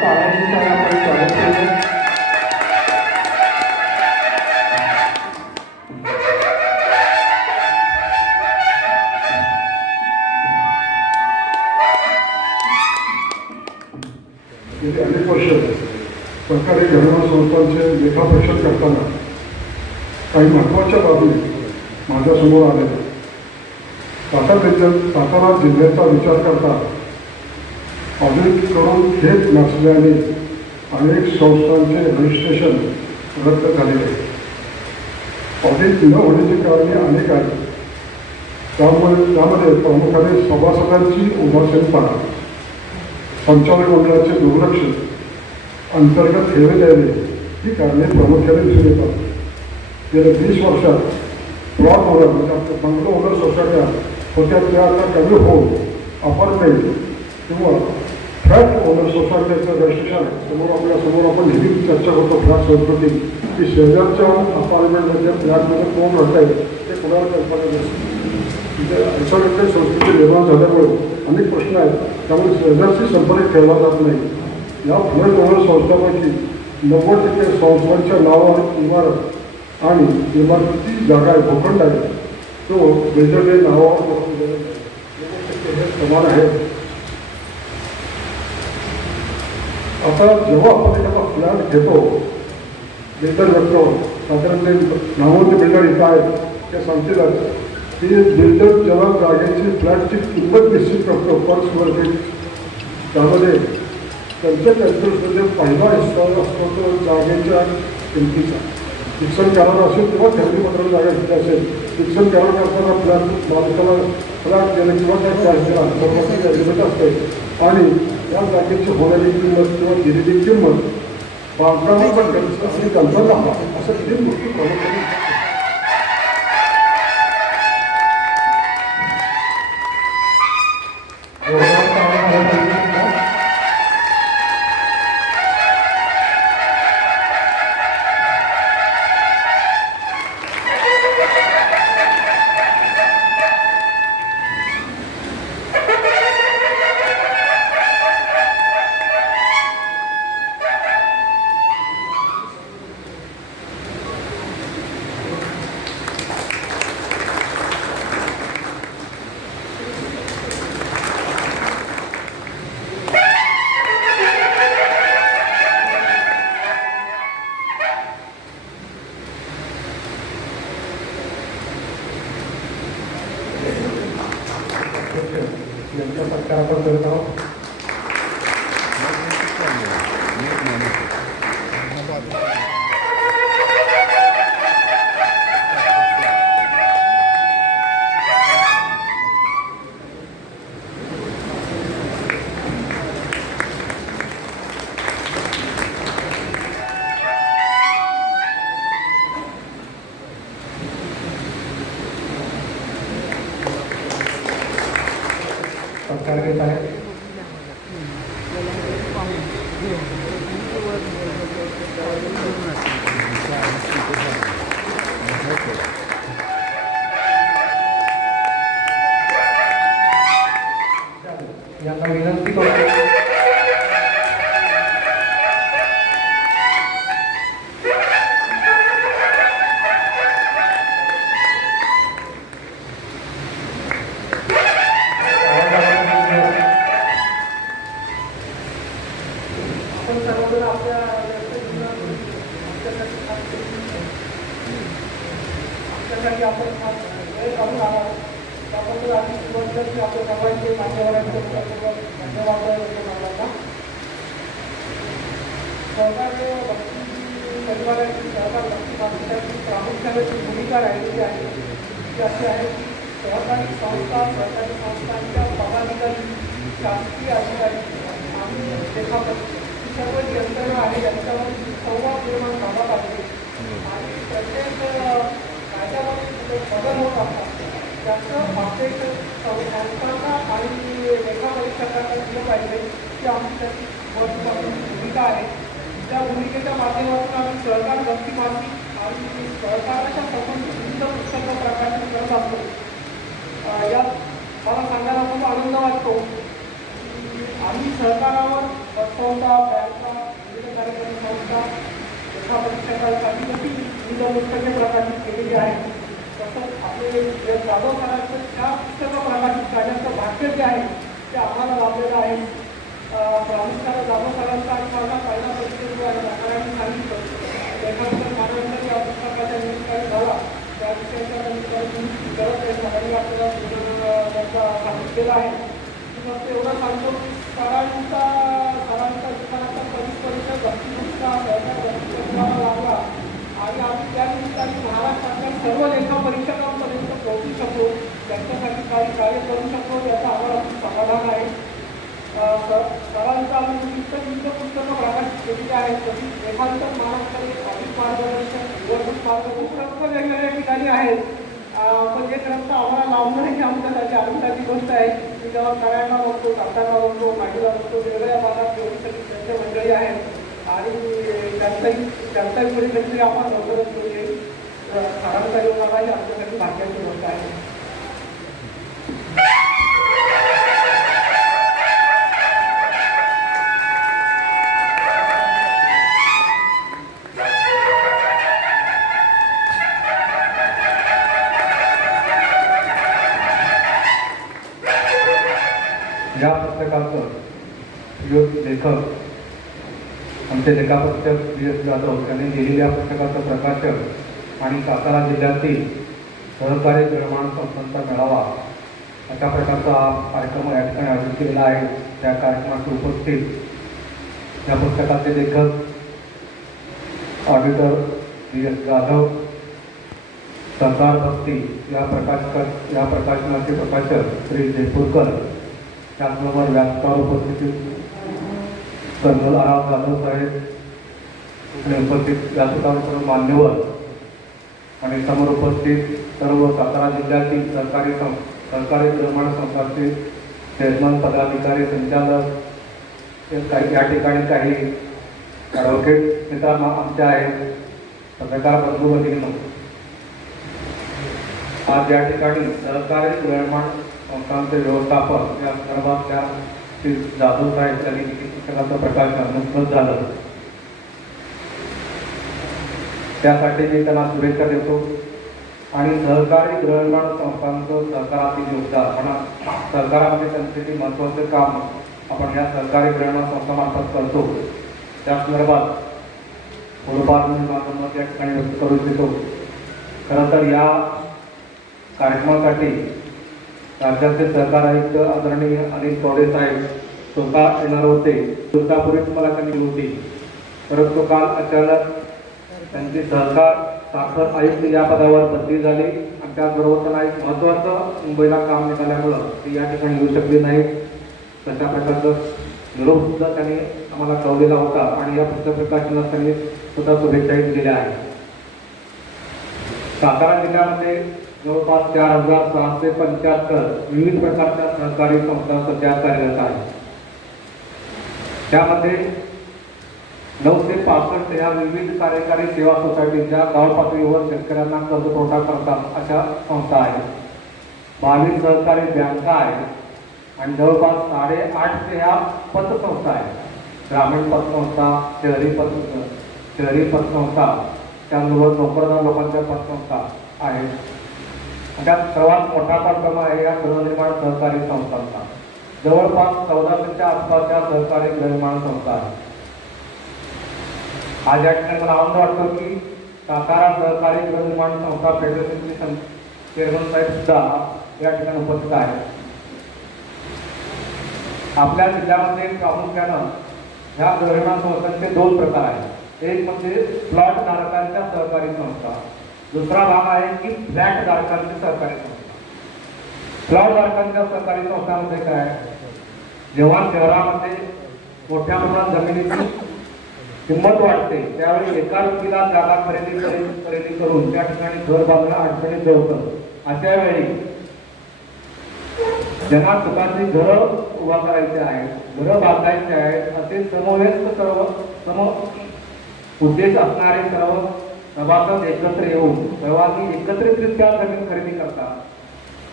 पारायणस्थान आपण स्वागत केलं गेली अनेक वर्ष करताना काही महत्त्वाच्या बाबी माझ्यासमोर आल्या सातारा सातारा जिल्ह्याचा विचार करता अधिक करून घेत नसल्याने अनेक संस्थांचे रजिस्ट्रेशन रद्द झालेले आहे ऑडिट न होण्याची कारणे अनेक आहेत. त्यामुळे त्यामध्ये प्रामुख्याने सभासदांची उदासीनपणा संचालक मंडळाचे दुर्लक्ष अंतर्गत ठेवे द्यावे ही कारणे प्रामुख्याने दिसून येतात. गेल्या वीस वर्षात प्लॉट ओनर म्हणजे आपल्या बंगलो ओनर सोसायट्या होत्या त्या आता कमी होऊन अपार्टमेंट किंवा फ्लॅट ओनर सोसायटीचं रजिस्ट्रेशन समोर आपल्यासमोर आपण नेहमी चर्चा करतो फ्लॅट संस्कृती की शेजारच्या अपार्टमेंटमध्ये फ्लॅटमध्ये कोण राहता आहे ते कोणाला कल्पना नसते म्हणजे संस्कृती निर्माण झाल्यामुळे अनेक प्रश्न आहेत त्यामुळे शेजारशी संपर्क ठेवला जात नाही या फ्लॅट ओनर संस्थांपैकी नव्वद टक्के संस्थांच्या नावावर इमारत आणि इमारतीची जागा आहे भूखंड आहे तो वेगवेगळे नावावर समान आहे आता जेव्हा आपण एखादा फ्लॅट घेतो बिल्डर बघतो साधारण ते नामवंत बिल्डर इथं आहेत ते सांगतीलच की बिल्डर ज्याला जागेची फ्लॅटची किंमत निश्चित करतो पर स्क्वेअर फीट त्यामध्ये त्यांच्या कॅल्क्युलेशनमध्ये पहिला हिस्सा असतो तो जागेच्या किमतीचा. शिक्षण करार असेल किंवा खरेदी पत्र जागा घेतली असेल शिक्षण करार करताना फ्लॅट मालकाला फ्लॅट दिलं किंवा त्या फ्लॅट दिला असते. आणि या जागेची होणारी किंमत किंवा दिलेली किंमत बांधकामाचा खर्च आणि त्यांचा असं तीन गोष्टी प्रमुख यांना ती अशी आहे की सहकारी संस्था सहकारी संस्थांच्या पदाधिकारी शासकीय अधिकारी आणि ही सर्व यंत्रणा आहे यांच्यावर संवाद निर्माण झाला पाहिजे आणि प्रत्येक कायद्यामध्ये बदल होत असतात त्याचं संस्थांना आणि लेखापरीक्षकांना दिलं पाहिजे की आमची त्याची भूमिका आहे त्या भूमिकेच्या माध्यमातून आम्ही सहकार भक्ती मासिक आणि सहकाराच्या संबंधित विविध पुस्तकं प्रकाशित करत असतो यात मला सांगायला खूप आनंद वाटतो की आम्ही सहकारावर संस्था बँका विविध कार्यक्रम संस्था लेखा परीक्षकांसाठी देखील विविध पुस्तके प्रकाशित केलेली आहेत तसंच आपले जे जाधव सरांचं त्या पुस्तकं प्रकाशित करण्याचं भाग्य जे आहे ते आम्हाला लाभलेलं आहे अं, प्रामुख्याने जाधव सरांचा आणि माझा पहिला परिचय जो आहे नाकारांनी सांगितलं लेखांतर या पुस्तकाच्या निमित्ताने झाला त्या विषयाच्या करत आहे सगळ्यांनी आपल्याला त्यांचा सांगितलेला आहे. फक्त एवढं सांगतो की सरांचा सरांचा दुकानाचा कधी परिचय भक्तिपुष्पा सहकार लागला. आणि आम्ही त्या निमित्ताने महाराष्ट्रातल्या सर्व लेखा परीक्षकांपर्यंत पोहोचू शकतो त्यांच्यासाठी काही कार्य करू शकतो याचा आम्हाला समाधान आहे. सरांचं आम्ही विविध विविध पुस्तकं प्रकाशित केलेली आहेत. कधी लेखांतर महाराष्ट्राचे अधिक मार्गदर्शन निवडणूक मार्गदर्शन ग्रंथ वेगवेगळ्या ठिकाणी आहेत. पण हे ग्रंथ आम्हाला लावणं ही आमच्यासाठी आनंदाची गोष्ट आहे. की जेव्हा करायला बघतो काकांना बघतो माहितीला बघतो वेगवेगळ्या भागात त्यांच्या मंडळी आहेत. आणि त्यांचाही त्यांचाही पुढे काहीतरी आपण लवकरच करू येईल सरांचा योग आला आमच्यासाठी भाग्याची गोष्ट आहे. आमचे लेखापुस्तक बी एस जाधव यांनी लिहिलेल्या पुस्तकाचं प्रकाशन आणि सातारा जिल्ह्यातील सहकारी निर्माण संस्थांचा मेळावा अशा प्रकारचा कार्यक्रम या ठिकाणी आयोजित केलेला आहे. त्या कार्यक्रमाचे उपस्थित या पुस्तकाचे लेखक ऑडिटर बी एस जाधव सरदार भक्ती या प्रकाशक या प्रकाशनाचे प्रकाशक श्री जयपूरकर त्याचबरोबर व्यासकार उपस्थित कर्नल आराम जाधव साहेब आणि उपस्थित व्यासपीठावर सर्व मान्यवर आणि समोर उपस्थित सर्व सातारा जिल्ह्यातील सरकारी सं सरकारी निर्माण संस्थांचे चेअरमन पदाधिकारी संचालक हे काही या ठिकाणी काही ॲडव्होकेट मित्रांना आमच्या आहेत. पत्रकार बंधू भगिनींनो आज या ठिकाणी सहकारी निर्माण संस्थांचे व्यवस्थापन या संदर्भात ते श्री जाधव साहेब त्यांनी लिखित पुस्तकाचं प्रकाशन नुकतंच झालं त्यासाठी मी त्यांना शुभेच्छा देतो. आणि सहकारी गृहनिर्माण संस्थांचं सहकारातील योगदान म्हणा सहकारामध्ये त्यांचे जे महत्त्वाचं काम आपण या सहकारी गृहनिर्माण संस्थामार्फत करतो त्या संदर्भात थोडंफार मी माझं मत या ठिकाणी व्यक्त करू इच्छितो. खरं तर या कार्यक्रमासाठी राज्याचे सहकार आयुक्त आदरणीय अनिल चौडे साहेब. स्वतः येणार होते. दिवसापूर्वीच मला त्यांनी होती. परंतु काल अचानक त्यांचे सहकार साखर आयुक्त या पदावर बदली झाली. आणि त्याचबरोबर त्यांना एक महत्त्वाचं मुंबईला काम निघाल्यामुळं ती या ठिकाणी येऊ शकले नाही. तशा प्रकारचं निरोप सुद्धा त्यांनी आम्हाला कळवलेला होता. आणि या पुस्तक प्रकाशनास त्यांनी सुद्धा शुभेच्छाही दिलेल्या आहेत. सातारा जिल्ह्यामध्ये जवळपास चार हजार सहाशे पंच्याहत्तर विविध प्रकारच्या सहकारी संस्था सध्या कार्यरत आहेत. त्यामध्ये नऊशे पासष्ट ह्या विविध कार्यकारी सेवा सोसायटीच्या गाव पातळीवर शेतकऱ्यांना कर्ज पुरवठा करतात अशा संस्था आहेत. बावीस सहकारी बँका आहेत आणि जवळपास साडेआठशे ह्या पतसंस्था आहेत. ग्रामीण पतसंस्था शहरी पत शहरी पतसंस्था त्याचबरोबर नोकरदार लोकांच्या पतसंस्था आहेत. त्यात सर्वात मोठा कार्यक्रम आहे या गृहनिर्माण सहकारी संस्थांचा. जवळपास चौदाशेच्या आसपासच्या सहकारी गृहनिर्माण संस्था आहेत आज या ठिकाणी मला आनंद वाटतो की सातारा सहकारी गृहनिर्माण संस्था फेडरेशनचे चेअरमन साहेब सुद्धा या ठिकाणी उपस्थित आहेत. आपल्या जिल्ह्यामध्ये प्रामुख्यानं ह्या गृहनिर्माण संस्थांचे दोन प्रकार आहेत. एक म्हणजे प्लॉट धारकांच्या सहकारी संस्था. दुसरा भाग आहे की फ्लॅट धारकांची सहकारी संस्था. फ्लॅट धारकांच्या सहकारी संस्थांमध्ये काय? जेव्हा शहरामध्ये मोठ्या प्रमाणात जमिनीची किंमत वाढते त्यावेळी एका व्यक्तीला जागा खरेदी खरेदी करून त्या ठिकाणी घर बांधणं अडचणीत जवळतं अशा वेळी ज्यांना स्वतःची घरं उभा करायची आहेत घरं बांधायची आहेत असे समवेस्त सर्व सम उद्देश असणारे सर्व सभासद एकत्र येऊन सहभागी एकत्रितरित्या जमीन खरेदी करतात.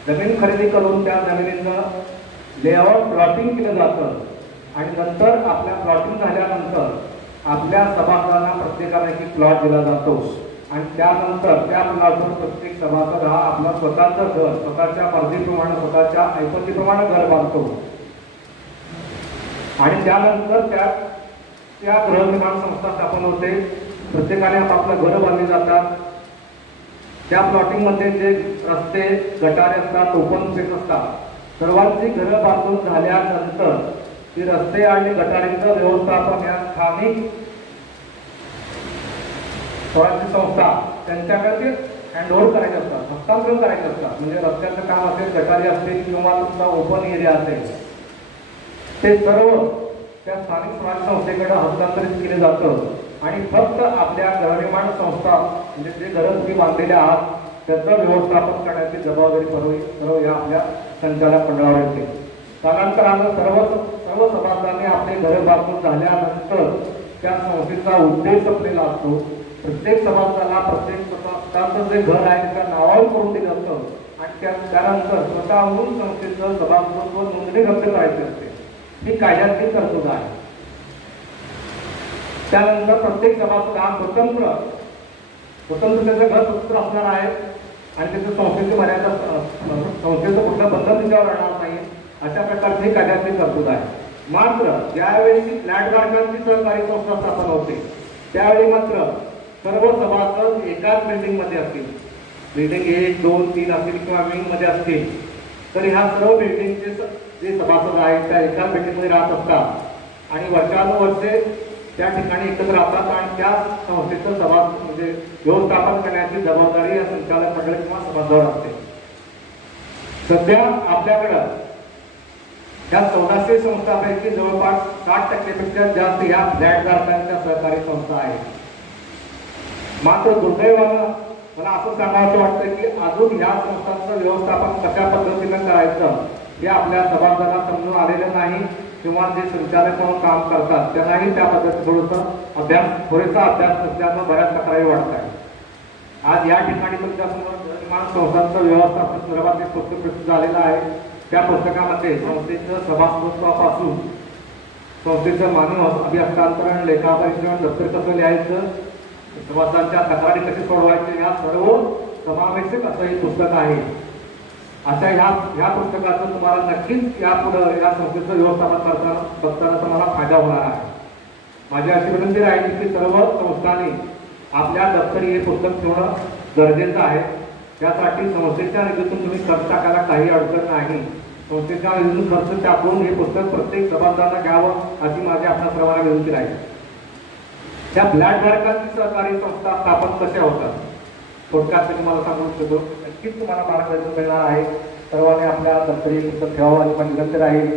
जमीन खरेदी करून त्या जमिनीचं लेआउट प्लॉटिंग केलं जातं. आणि नंतर आपल्या प्लॉटिंग झाल्यानंतर आपल्या सभासदांना प्रत्येकाला एक प्लॉट दिला जातो. आणि त्यानंतर त्या प्लॉटवर प्रत्येक सभासद हा आपला स्वतःचं घर स्वतःच्या मर्जीप्रमाणे स्वतःच्या ऐपतीप्रमाणे घर बांधतो. आणि त्यानंतर त्या त्या गृहनिर्माण संस्था स्थापन होते. प्रत्येकाने आपापलं घरं बांधली जातात. त्या प्लॉटिंगमध्ये जे रस्ते गटारे असतात ओपन स्पेस असतात सर्वांची घरं बांधून झाल्यानंतर ती रस्ते आणि गटारींचं व्यवस्थापन या स्थानिक स्वराज्य संस्था त्यांच्याकडे ते हँडओव्हर करायचे असतात हस्तांतरण करायचे असतात. म्हणजे रस्त्याचं काम असेल गटारी असतील किंवा तुमचा ओपन एरिया असेल ते सर्व त्या स्थानिक स्वराज्य संस्थेकडे हस्तांतरित केले जातं. आणि फक्त आपल्या गृहनिर्माण संस्था म्हणजे जे गरज तुम्ही बांधलेले आहात त्याचं व्यवस्थापन करण्याची जबाबदारी सर्व सर्व या आपल्या संचालक मंडळावर येते कालांतरानं सर्व सर्व सभासदांनी आपले घरं बांधून झाल्यानंतर त्या संस्थेचा उद्देश संपलेला असतो प्रत्येक सभासदाला प्रत्येक सभासदाचं जे घर आहे त्या नावावर करून दिलं असतं आणि त्या त्यानंतर स्वतःहून संस्थेचं सभासदत्व नोंदणी रद्द करायची असते. ही कायद्यातली तरतूद आहे. त्यानंतर प्रत्येक सभासद हा स्वतंत्र स्वतंत्र त्याचं घर स्वतंत्र असणार आहे. आणि त्याचं संस्थेची मर्यादा संस्थेचं कुठलं बंधन त्याच्यावर राहणार नाही. अशा प्रकारची कायद्यातली तरतूद आहे. मात्र ज्यावेळी फ्लॅट धारकांची सहकारी संस्था स्थापन होते त्यावेळी मात्र सर्व सभासद एकाच बिल्डिंगमध्ये असतील. बिल्डिंग एक दोन तीन असतील किंवा विंगमध्ये असतील. तर ह्या सर्व बिल्डिंगचे जे सभासद आहेत त्या एकाच बिल्डिंगमध्ये राहत असतात. आणि वर्षानुवर्षे त्या ठिकाणी एकत्र राहतात आणि त्या संस्थेचं सभा म्हणजे व्यवस्थापन करण्याची जबाबदारी या संचालक मंडळ किंवा सभासदावर असते. सध्या आपल्याकडं या चौदाशे संस्थांपैकी जवळपास साठ टक्केपेक्षा जास्त ह्या फ्लॅटधारकांच्या सहकारी संस्था आहेत. मात्र दुर्दैवानं मला असं सांगायचं वाटतं की अजून ह्या संस्थांचं व्यवस्थापन कशा पद्धतीनं करायचं हे आपल्या सभासदांना समजून आलेलं नाही. किंवा जे संचालक म्हणून काम करतात त्यांनाही त्या पद्धतीत थोडंसं अभ्यास थोडेसा अभ्यास नसल्यानं बऱ्याच तक्रारी वाटत आहे आज या ठिकाणी तुमच्यासमोर निर्माण संस्थांचं व्यवस्थापन संदर्भात एक पुस्तक प्रसिद्ध झालेलं आहे. त्या पुस्तकामध्ये संस्थेचं सभासदत्वापासून संस्थेचं मानव अभिहस्तांतरण लेखापरीक्षण दप्तर कसं लिहायचं सभासदांच्या तक्रारी कशी सोडवायचे या सर्व समावेशक असं हे पुस्तक आहे. अशा ह्या ह्या पुस्तकाचं तुम्हाला नक्कीच यापुढं या संस्थेचं व्यवस्थापन करताना बघताना तुम्हाला फायदा होणार आहे. माझी अशी विनंती राहील की सर्व संस्थांनी आपल्या दप्तरी हे पुस्तक ठेवणं गरजेचं आहे. त्यासाठी संस्थेच्या निधीतून तुम्ही खर्च टाकायला काही अडचण नाही. संस्थेच्या निधीतून खर्च टाकून हे पुस्तक प्रत्येक सभासदांना घ्यावं अशी माझी आपल्या सर्वांना विनंती राहील. त्या फ्लॅट धारकांची सहकारी संस्था स्थापन कशा होतात? थोडक्यात मी तुम्हाला सांगू इच्छितो नक्कीच तुम्हाला मार्गदर्शन मिळणार आहे. सर्वांनी आपल्या दप्तरी पुस्तक ठेवावं आणि पण विनंती राहील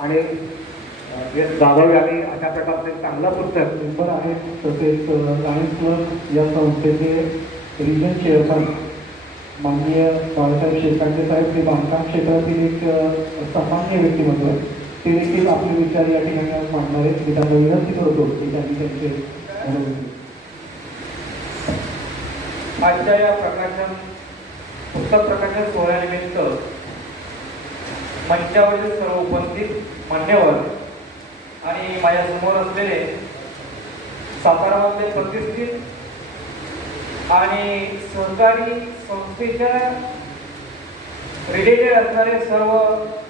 आणि जाधव यांनी अशा प्रकारचं एक चांगलं पुस्तक मेंबर आहे तसेच लायन्स या संस्थेचे रिजन चेअरमन माननीय बाळासाहेब शेकांडे साहेब ते बांधकाम क्षेत्रातील एक सामान्य व्यक्तिमत्व ते देखील आपले विचार या ठिकाणी आज मांडणार आहेत. मी त्यांना विनंती करतो की त्यांनी त्यांचे अनुभव आजच्या या प्रकाशन पुस्तक प्रकाशन सोहळ्यानिमित्त मंचावरील सर्व उपस्थित मान्यवर आणि माझ्यासमोर असलेले सातारामधले प्रतिष्ठित आणि सहकारी संस्थेच्या रिलेटेड असणारे सर्व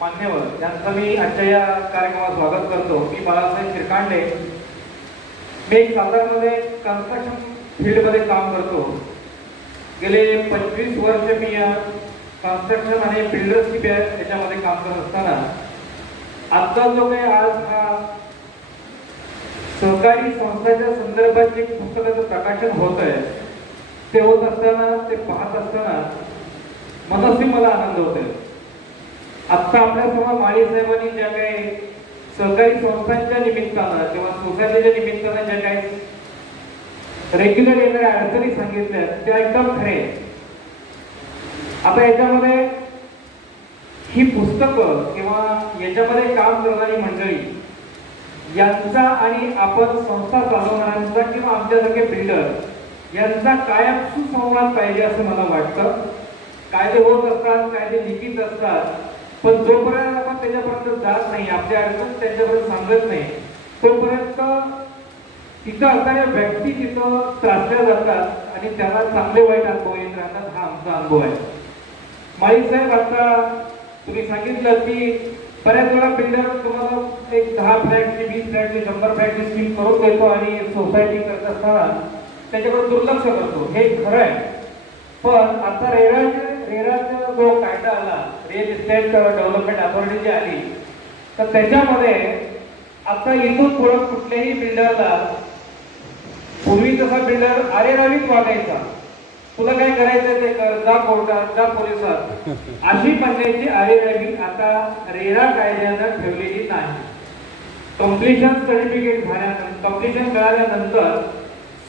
मान्यवर ज्यांचं मी आजच्या या कार्यक्रमात स्वागत करतो. मी बाळासाहेब शिरकांडे. मी सातारामध्ये कन्स्ट्रक्शन फील्डमध्ये काम करतो. गेले पंचवीस वर्ष मी या कन्स्ट्रक्शन आणि बिल्डरशिप याच्यामध्ये काम करत असताना आजचा जो काही आज हा सहकारी संस्थेच्या संदर्भात जे पुस्तकाचं प्रकाशन होत आहे ते होत असताना ते पाहत असताना मनस्वी मला आनंद होतोय आत्ता आपल्यासमोर माळी साहेबांनी ज्या काही सहकारी संस्थांच्या निमित्तानं किंवा सोसायटीच्या निमित्तानं ज्या काही रेग्युलर येणाऱ्या अडचणी सांगितल्या त्या एकदम खरे. आता याच्यामध्ये ही पुस्तकं किंवा याच्यामध्ये काम करणारी मंडळी यांचा आणि आपण संस्था चालवणाऱ्यांचा किंवा आमच्यासारखे बिल्डर यांचा कायम सुसंवाद पाहिजे असं मला वाटतं. कायदे होत असतात कायदे लिखित असतात पण जोपर्यंत आपण त्याच्यापर्यंत जात नाही आपल्या अडचण त्यांच्यापर्यंत सांगत नाही तोपर्यंत तिथं असणाऱ्या व्यक्ती तिथं त्रासल्या जातात आणि त्यांना चांगले वाईट अनुभव येत राहतात हा आमचा अनुभव आहे. माळी साहेब आता तुम्ही सांगितलं की बऱ्याच वेळा बिल्डर तुम्हाला एक दहा फ्लॅटची वीस फ्लॅटची शंभर फ्लॅटची स्कीम करून देतो आणि सोसायटी करत असताना त्याच्याकडे दुर्लक्ष करतो. हे खरं आहे. पण आता रेरा रेराचा जो कायदा आला रिअल इस्टेट डेव्हलपमेंट अथॉरिटी जी आली तर त्याच्यामध्ये आता इथून पुढं कुठल्याही बिल्डरला पूर्वी तसा बिल्डर अरे रावीत वागायचा तुला काय करायचं ते कर जा कोर्टात जा पोलिसात. अशी म्हणण्याची अरे रावी आता रेरा कायद्यानं ठेवलेली नाही. कम्प्लिशन सर्टिफिकेट झाल्यानंतर कम्प्लिशन मिळाल्यानंतर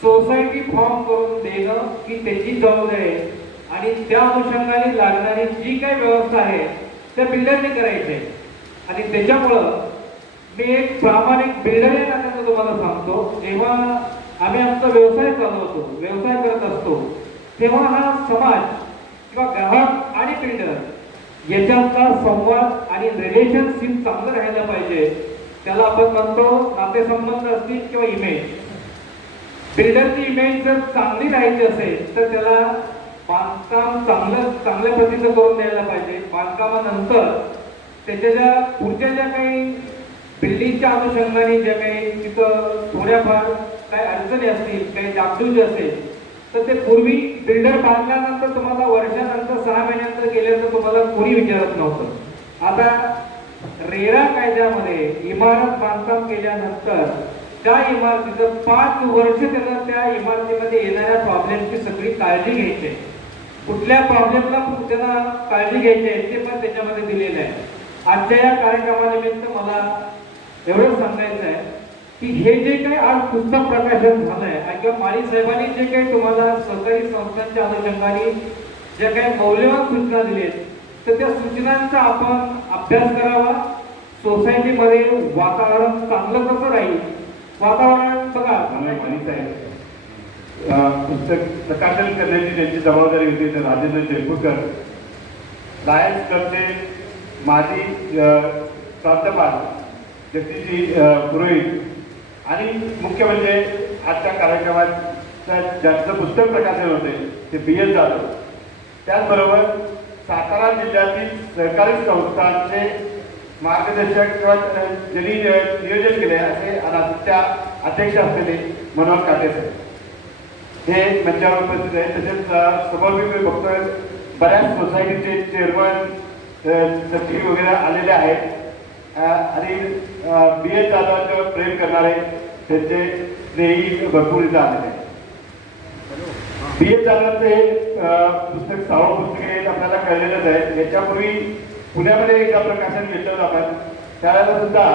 सोसायटी फॉर्म करून देणं ही त्याची जबाबदारी आहे. आणि त्या अनुषंगाने लागणारी जी काही व्यवस्था आहे त्या बिल्डरने करायची आणि त्याच्यामुळं मी एक प्रामाणिक बिल्डर या नात्यानं तुम्हाला सांगतो जेव्हा आम्ही आमचा व्यवसाय चालवतो व्यवसाय करत असतो. तेव्हा हा समाज किंवा ग्राहक आणि बिल्डर याच्यातला संवाद आणि रिलेशनशिप चांगलं राहायला पाहिजे. त्याला आपण म्हणतो नातेसंबंध असतील किंवा इमेज बिल्डरची इमेज जर चांगली राहायची असेल तर त्याला बांधकाम चांगलं चांगल्या पद्धतीचं करून द्यायला पाहिजे. बांधकामानंतर त्याच्या ज्या पुढच्या ज्या काही बिल्डिंगच्या अनुषंगाने ज्या काही तिथं थोड्याफार काही अडचणी असतील काही डागडुजी असेल तर ते पूर्वी बिल्डर बांधल्यानंतर तुम्हाला वर्षानंतर सहा महिन्यानंतर गेल्यानंतर तुम्हाला कोणी विचारत नव्हतं. आता रेरा कायद्यामध्ये इमारत बांधकाम केल्यानंतर त्या इमारतीचं पाच वर्ष त्याला त्या इमारतीमध्ये येणाऱ्या प्रॉब्लेमची सगळी काळजी घ्यायची आहे. कुठल्या प्रॉब्लेमला त्यांना काळजी घ्यायची आहे ते पण त्याच्यामध्ये दिलेलं आहे. आजच्या या कार्यक्रमानिमित्त मला एवढंच सांगायचं आहे. की हे जे काही आज पुस्तक प्रकाशन झालंय आणि किंवा माळी साहेबांनी जे काही तुम्हाला सहकारी संस्थांच्या अनुषंगाने ज्या काही मौल्यवान सूचना दिल्या तर त्या सूचनांचा आपण अभ्यास करावा. सोसायटीमध्ये वातावरण चांगलं कसं राहील? वातावरण बघा. मला पुस्तक प्रकाशन करण्याची ज्यांची जबाबदारी होती तर राजेंद्र जयपूरकर लायन्स क्लबचे माजी अं, प्राध्यापक जगदीशजी पुरोहित आणि मुख्य म्हणजे आजच्या कार्यक्रमात ज्यांचं पुस्तक प्रकाशन होते ते बी एस जाधव. त्याचबरोबर सातारा जिल्ह्यातील सहकारी संस्थांचे मार्गदर्शक किंवा ज्यांनी नियोजन केले असे अनाथच्या अध्यक्ष असलेले मनोहर काटे साहेब. हे मंचावर उपस्थित आहे तसेच अ, समोर मी बघतोय बऱ्याच सोसायटीचे चेअरमन सचिव वगैरे आलेले आहेत. आणि बी एस जाधवांच्यावर प्रेम करणारे त्यांचे स्नेही भरपूर इथं आलेले बी एच जाधवांचं हे पुस्तक सावळ पुस्तके आपल्याला कळलेलंच आहे. याच्यापूर्वी पुण्यामध्ये एकदा प्रकाशन घेतलं होतं आपण. त्यावेळेला सुद्धा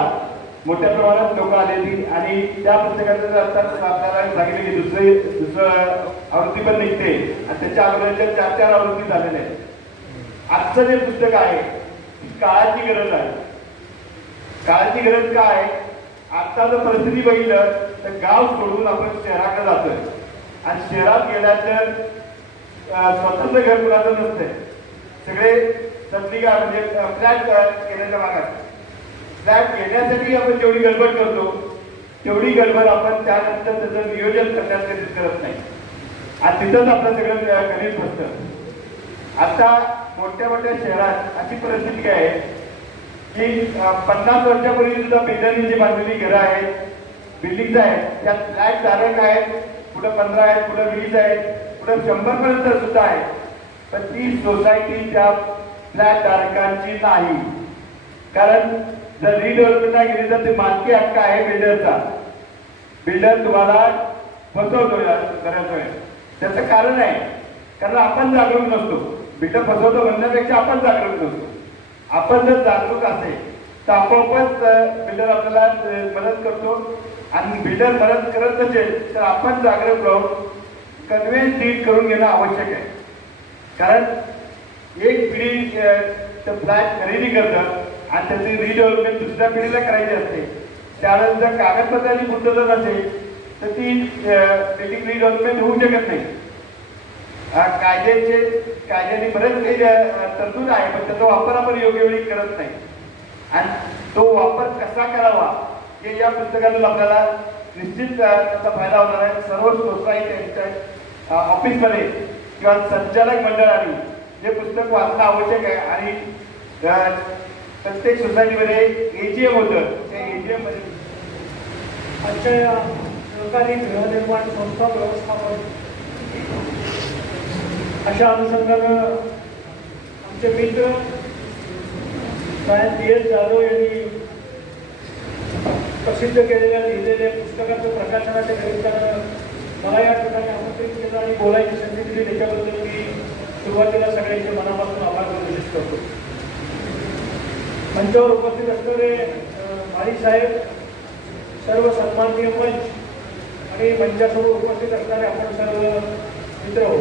मोठ्या प्रमाणात लोक आलेली आणि त्या पुस्तकाचं जर आता आपल्याला सांगितलं की दुसरे दुसरं आवृत्ती पण निघते आणि त्याच्या अगोदरच्या चार चार आवृत्ती झालेल्या आहेत. आजचं जे पुस्तक आहे ती काळाची गरज आहे. काळाची गरज काय आहे? आता जर परिस्थिती बघितलं तर गाव सोडून आपण शहराकडे जातोय. आणि शहरात गेल्यानंतर स्वतंत्र घर कुणाचं नसतंय. सगळे सत्रिका म्हणजे फ्लॅट घेण्याच्या भागात फ्लॅट घेण्यासाठी आपण जेवढी गडबड करतो तेवढी गडबड आपण त्यानंतर त्याचं नियोजन करण्यात कधीच करत नाही. आणि तिथंच आपलं सगळं गणित बसतं. आता मोठ्या मोठ्या शहरात अशी परिस्थिती काय आहे? की पन्नास वर्षापूर्वी सुद्धा बिल्डरनी जी बांधलेली घरं आहेत बिल्डिंग आहेत त्यात फ्लॅट धारक आहेत कुठं पंधरा आहेत कुठं वीस आहेत कुठं शंभर पर्यंत सुद्धा आहे पण ती सोसायटी त्या फ्लॅट धारकांची नाही. कारण जर रिडेव्हलपमेंटला गेली तर ते मालकी हक्क आहे बिल्डरचा बिल्डर तुम्हाला फसवतो या बऱ्याच वेळेस. त्याचं कारण आहे. कारण आपण जागरूक नसतो. बिल्डर फसवतो म्हणण्यापेक्षा आपण जागरूक नसतो. आपण जर जागरूक असेल तर आपोआपच बिल्डर आपल्याला मदत करतो. आणि बिल्डर मदत करत नसेल तर आपण जागरूक राहून कन्व्हेन्स डील करून घेणं आवश्यक आहे. कारण एक पिढी तर फ्लॅट खरेदी करतं आणि त्याची रिडेव्हलपमेंट दुसऱ्या पिढीला करायची असते. त्यावेळेस जर कागदपत्राची गुंतवणूक असेल तर ती बिल्डिंग रिडेव्हलपमेंट होऊ शकत नाही. कायद्याचे कायद्याने बरेच काही तरतूद आहे पण त्याचा वापर आपण योग्य वेळी करत नाही. आणि तो वापर कसा करावा हे या पुस्तकातून आपल्याला निश्चित त्याचा फायदा होणार आहे. सर्व सोसायटी ऑफिसमध्ये किंवा संचालक मंडळाने जे पुस्तक वाचणं आवश्यक आहे. आणि प्रत्येक सोसायटीमध्ये एजीएम होतं. त्या एजीएममध्ये आजच्या सहकारी गृहनिर्माण संस्था व्यवस्थापन अशा अनुषंगानं आमचे मित्र साहेब पी एस जाधव यांनी प्रसिद्ध केलेल्या लिहिलेल्या पुस्तकाचं प्रकाशनाच्या निमित्तानं मला या ठिकाणी आमंत्रित केलं आणि बोलायची संधी दिली. त्याच्याबद्दल मी सुरुवातीला सगळ्यांचे मनापासून आभार प्रदर्शित करतो. मंचावर उपस्थित असणारे अं, माळी साहेब सर्व सन्माननीय मंच आणि मंचासमोर उपस्थित असणारे आपण सर्व मित्र हो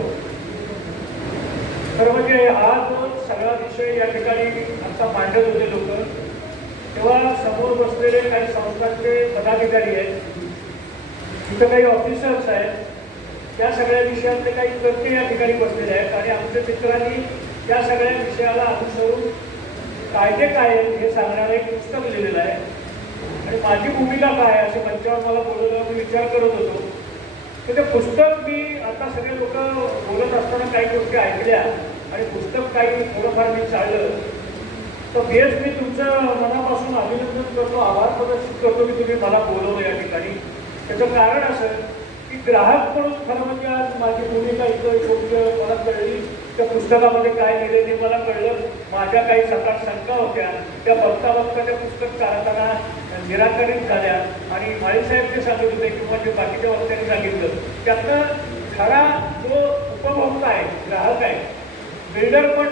खरं म्हणजे हा जो सगळा विषय या ठिकाणी आता मांडत होते लोक. तेव्हा समोर बसलेले काही संस्थांचे पदाधिकारी आहेत. तिथं काही ऑफिसर्स आहेत. त्या सगळ्या विषयातले काही तज्ज्ञ या ठिकाणी बसलेले आहेत आणि आमच्या मित्रांनी त्या सगळ्या विषयाला अनुसरून कायदे काय आहेत हे सांगणारं एक पुस्तक लिहिलेलं आहे. आणि माझी भूमिका काय आहे असे मंचावर मला बोलवलं मी विचार करत होतो. तर ते पुस्तक मी आता सगळे लोक बोलत असताना काही गोष्टी ऐकल्या. आणि पुस्तक काही थोडंफार मी चाललं. तर बेस मी तुमचं मनापासून अभिनंदन करतो आभार प्रदर्शित करतो की तुम्ही मला बोलवलं या ठिकाणी. त्याचं कारण असं की ग्राहक म्हणून खरं म्हणजे आज माझी भूमिका इथं योग्य मला कळली. त्या पुस्तकामध्ये काय लिहिले ते मला कळलं. माझ्या काही सात शंका होत्या. त्या बघता बघता त्या पुस्तक चालताना निराकरित झाल्या. आणि माळीसाहेब जे सांगत होते किंवा जे बाकीच्या वक्त्यांनी सांगितलं त्यातनं खरा जो उपभोक्ता आहे ग्राहक आहे बिल्डर पण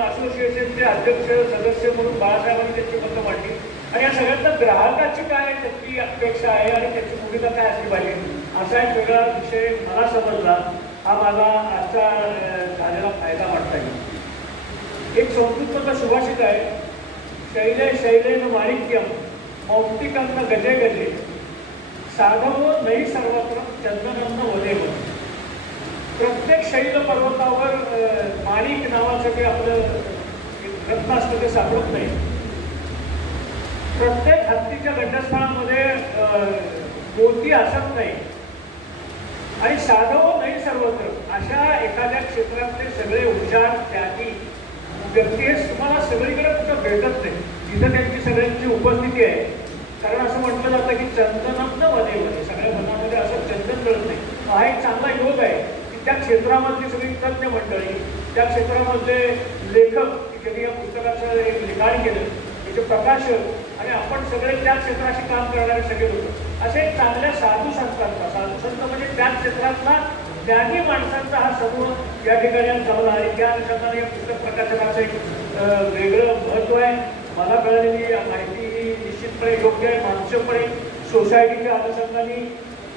असोसिएशनचे अध्यक्ष सदस्य म्हणून बाळासाहेबांनी त्यांची मतं मांडली. आणि या सगळ्यांना ग्राहकाची काय त्याची अपेक्षा आहे आणि त्याची भूमिका काय असली पाहिजे असा एक वेगळा विषय मला समजला. हा माझा आजचा झालेला फायदा वाटता येईल एक संस्कृतचा सुभाषित आहे. शैले शैलेन माणिक्यम मौक्तिकांना गजे गजे साधव नाही सर्वत्र चंदनांना वदेव. प्रत्येक शैल पर्वतावर माणिक नावाचं जे आपलं रत्न असतं ते सापडत नाही. प्रत्येक हत्तीच्या घटस्थळामध्ये अं, मोती असत नाही. आणि साधव नाही सर्वत्र. अशा एखाद्या क्षेत्रातले सगळे उपचार त्यागी व्यक्ती हे तुम्हाला सगळीकडे कुठं भेटत नाही. तिथं त्यांची सगळ्यांची उपस्थिती आहे. कारण असं म्हटलं जातं की चंदनात न मध्ये सगळ्या मनामध्ये असं चंदन मिळत नाही. हा एक चांगला योग आहे. त्या क्षेत्रामधली सगळी तज्ज्ञ मंडळी त्या क्षेत्रामधले लेखक ज्यांनी या पुस्तकाचं एक लिखाण केलं त्याचे प्रकाशक आणि आपण सगळे त्या क्षेत्राशी काम करणारे सगळे लोक असे एक चांगल्या साधू संतांचा साधू संत म्हणजे त्या क्षेत्रातला त्याही माणसांचा हा समूह या ठिकाणी चालला आहे त्या अनुषंगाने या पुस्तक प्रकाशनाचं एक वेगळं महत्त्व आहे. मला कळलेली माहिती ही निश्चितपणे योग्य आहे. मानसिकपणे सोसायटीच्या अनुषंगाने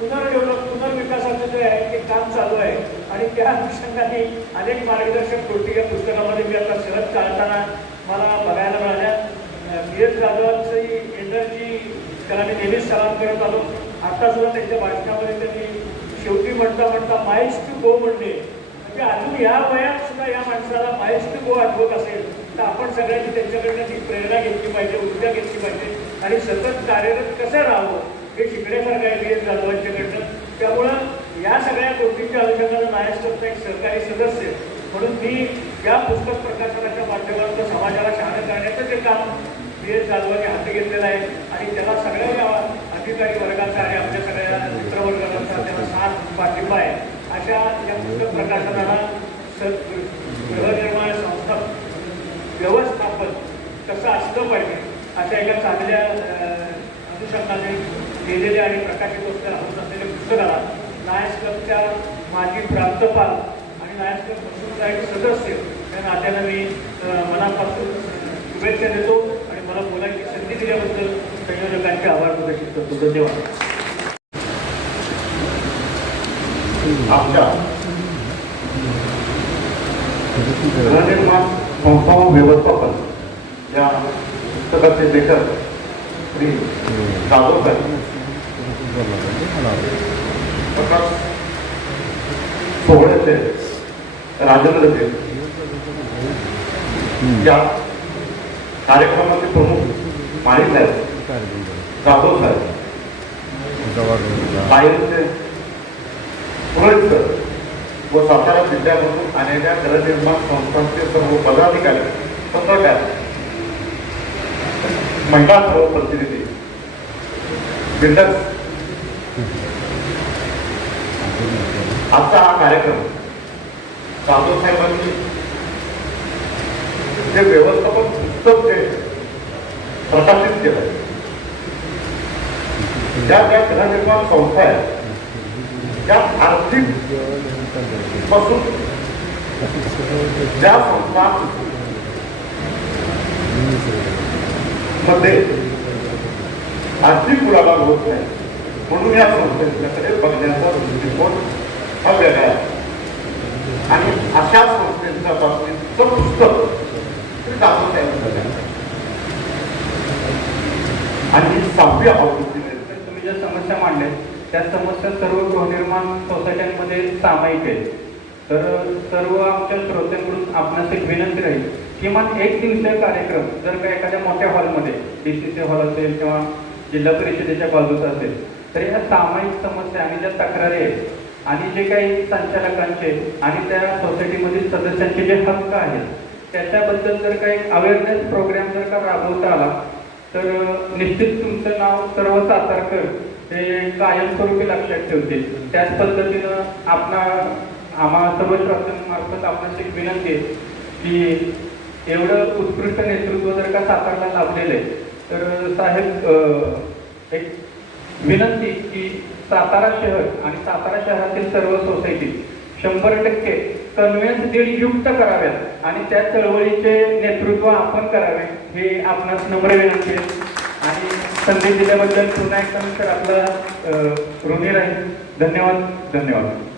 पुनर्डेव्हलप पुनर्विकासाचं जे आहे ते काम चालू आहे. आणि त्या अनुषंगाने अनेक मार्गदर्शक गोष्टी या पुस्तकामध्ये मी आता शरद चालताना मला बघायला मिळाल्या. बी एस जाधवांची एनर्जी त्याला मी नेहमीच सलाम करत आलो. आता सुद्धा त्यांच्या भाषणामध्ये त्यांनी शेवटी म्हणता म्हणता माइल्स टू गो म्हणणे. म्हणजे अजून या वयात सुद्धा या माणसाला माइल्स टू गो आठवत असेल तर आपण सगळ्यांनी त्यांच्याकडनं ती प्रेरणा घेतली पाहिजे ऊर्जा घेतली पाहिजे. आणि सतत कार्यरत कसं राहावं? हे शिकण्यासारखं आहे बी एस जाधवांच्याकडनं त्यामुळं या सगळ्या गोष्टींच्या अनुषंगानं नायस्टरचा एक सरकारी सदस्य म्हणून मी या पुस्तक प्रकाशनाच्या माध्यमातून समाजाला शहाणं करण्याचं जे काम बी एस जाधवांनी हाती घेतलेलं आहे. आणि त्याला सगळ्या या अधिकारी वर्गाचा आणि आमच्या सगळ्या मित्रवर्गाचा त्याला साथ पाठिंबा आहे. अशा या पुस्तक प्रकाशनाला स गृहनिर्माण संस्था व्यवस्थापन कसं असलं पाहिजे अशा एका चांगल्या अनुषंगाने लिहिलेले आणि प्रकाशित होत होत असलेल्या पुस्तकाला लायन्स क्लबच्या माजी प्रांतपाल आणि लायन्स क्लब मसूर साहेब सदस्य या नात्यानं मी मनापासून शुभेच्छा देतो आणि मला बोलायची संधी दिल्याबद्दल संयोजकांचे आभार प्रदर्शित करतो. धन्यवाद. आमच्या गृहनिर्माण संस्था व्यवस्थापन या पुस्तकाचे लेखक श्री जाधवकर प्रकाश सोहळ्याचे राजेंद्रचे या कार्यक्रमाचे प्रमुख माणिक साहेब जाधव साहेब बाहेरचे पुरस्कर व सातारा जिल्ह्यामधून आलेल्या गृहनिर्माण संस्थांचे सर्व पदाधिकारी पत्रकार महिला सर्व प्रतिनिधी बिल्डर्स आजचा हा कार्यक्रम. जाधव साहेबांनी जे व्यवस्थापन पुस्तक ते प्रकाशित केलं. ज्या ज्या गृहनिर्माण संस्था आहेत त्या आर्थिकपासून ज्या संस्था मध्ये आर्थिक उलाढाल होत नाही म्हणून या संस्थेकडे बघण्याचा दृष्टिकोन हा वेगळा आणि अशा संस्थेच्या बाबतीतचं पुस्तक आणि सहावी आवृत्ती तुम्ही ज्या समस्या मांडल्या त्या समस्या सर्व गृहनिर्माण सोसायट्यांमध्ये सामायिक आहेत. तर सर्व आमच्या श्रोत्यांकडून आपणास एक विनंती राहील किमान एक दिवसीय कार्यक्रम जर का एखाद्या मोठ्या हॉलमध्ये डी सी सी हॉल असेल किंवा जिल्हा परिषदेच्या बाजूचा असेल तर ह्या सामायिक समस्या आणि ज्या तक्रारी आहेत आणि जे काही संचालकांचे आणि त्या सोसायटीमधील सदस्यांचे जे हक्क आहेत त्याच्याबद्दल जर काही अवेअरनेस प्रोग्राम जर का राबवता आला तर निश्चित तुमचं नाव सर्व सातारकर हे कायमस्वरूपी लक्षात ठेवतील. त्याच पद्धतीनं आपणा आम्हा सर्व शासनामार्फत आपणास एक विनंती आहे की एवढं उत्कृष्ट नेतृत्व जर का सातारला लाभलेलं आहे तर साहेब एक विनंती की सातारा शहर आणि सातारा शहरातील सर्व सोसायटी शंभर टक्के कन्व्हेन्स दीड युक्त कराव्यात आणि त्या चळवळीचे नेतृत्व आपण करावे हे आपणास नम्र विनंती आहे. आणि संधी दिल्याबद्दल पुन्हा एकदा मी सर आपला ऋणी राहील. धन्यवाद धन्यवाद.